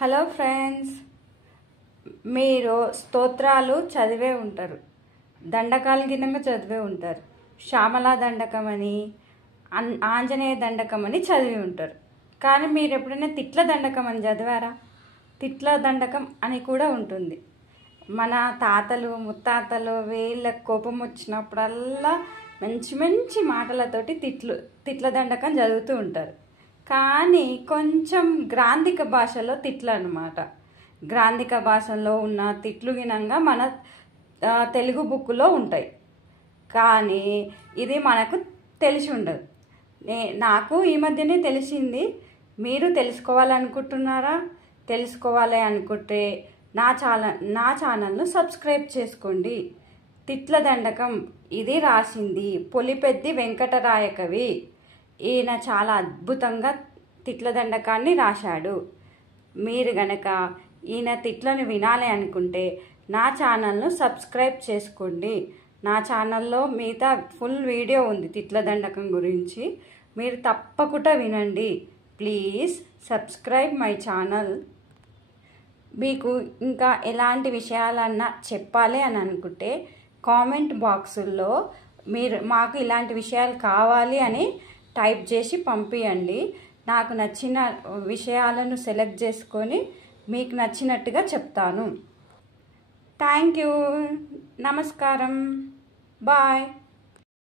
Hello friends, మీరు స్తోత్రాలు చదివే ఉంటారు, దండకాల గిన్నెగా చదివే ఉంటారు. శ్యామలా దండకం అని, ఆంజనేయ దండకం అని చదివి ఉంటారు. కానీ మీరు ఎప్పుడైనా తిట్ల దండకం అని చదివారా? తిట్ల దండకం అని కూడా ఉంటుంది. మన తాతలు ముత్తాతలు వీళ్ళ కోపం వచ్చినప్పుడల్లా మంచి మంచి మాటలతోటి తిట్ల దండకం చదువుతూ ఉంటారు. కానీ కొంచెం గ్రాంధిక భాషలో తిట్లు అన్నమాట. గ్రాంధిక భాషలో ఉన్న తిట్లు గినంగా మన తెలుగు బుక్లో ఉంటాయి. కానీ ఇది మనకు తెలిసి ఉండదు. నాకు ఈ మధ్యనే తెలిసింది. మీరు తెలుసుకోవాలనుకుంటున్నారా? తెలుసుకోవాలి అనుకుంటే నా ఛానల్ను సబ్స్క్రైబ్ చేసుకోండి. తిట్ల దండకం ఇది రాసింది పొలిపెద్ది వెంకటరాయ కవి. ఈయన చాలా అద్భుతంగా తిట్ల దండకాన్ని రాశాడు. మీరు గనక ఈయన తిట్లను వినాలి అనుకుంటే నా ఛానల్ను సబ్స్క్రైబ్ చేసుకోండి. నా ఛానల్లో మిగతా ఫుల్ వీడియో ఉంది తిట్ల దండకం గురించి. మీరు తప్పకుండా వినండి. Please subscribe my channel. మీకు ఇంకా ఎలాంటి విషయాలన్నా చెప్పాలి అని అనుకుంటే కామెంట్ బాక్సుల్లో మీరు మాకు ఇలాంటి విషయాలు కావాలి అని టైప్ చేసి పంపించండి. నాకు నచ్చిన విషయాలను సెలెక్ట్ చేసుకొని మీకు నచ్చినట్టుగా చెప్తాను. Thank you. నమస్కారం. బాయ్.